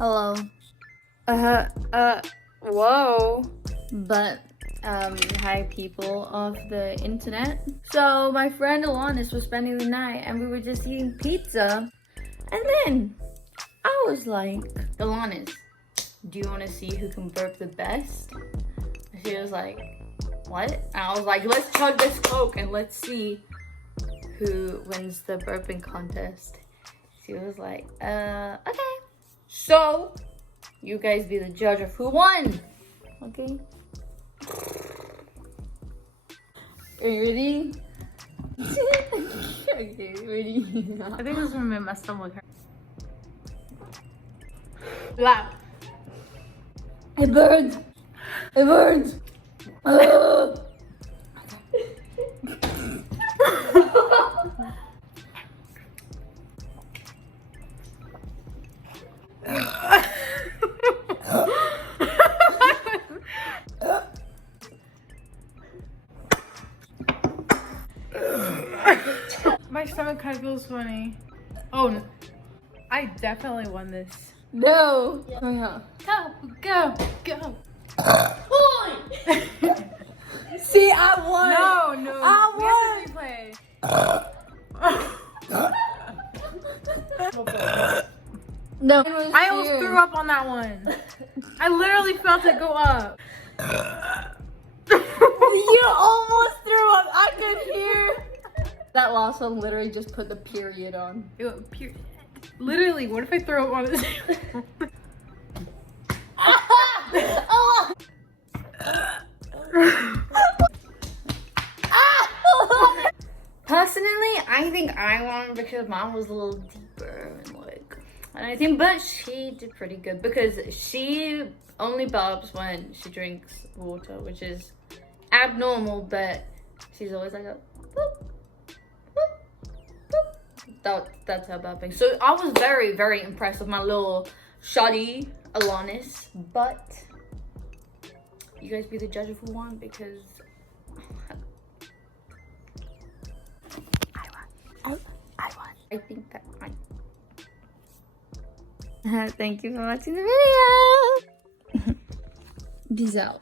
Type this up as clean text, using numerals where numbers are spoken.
Hello. Whoa. But, hi people of the internet. So, my friend Alanis was spending the night and we were just eating pizza. And then, I was like, Alanis, do you want to see who can burp the best? And she was like, what? And I was like, let's chug this Coke and let's see who wins the burping contest. She was like, okay. So, you guys be the judge of who won. Okay? Are you ready? Okay, ready? I think this is gonna be my stomach hurt. Laugh. It burns. It burns. My stomach kind of feels funny. Oh, I definitely won this. No. Yeah. Go. See, I won. No. I We have to replay. No. I almost threw up on that one. I literally felt it go up. You almost threw up. I could hear. That last one literally just put the period on. Literally, what if I throw up on this? Personally, I think I won because mine was a little deeper and I think, but she did pretty good because she only burps when she drinks water, which is abnormal, but she's always like a boop, boop, boop. That's her burping. So I was very, very impressed with my little shoddy Alanis, but you guys be the judge of who won because I won. I think that I. Thank you for watching the video. Peace out.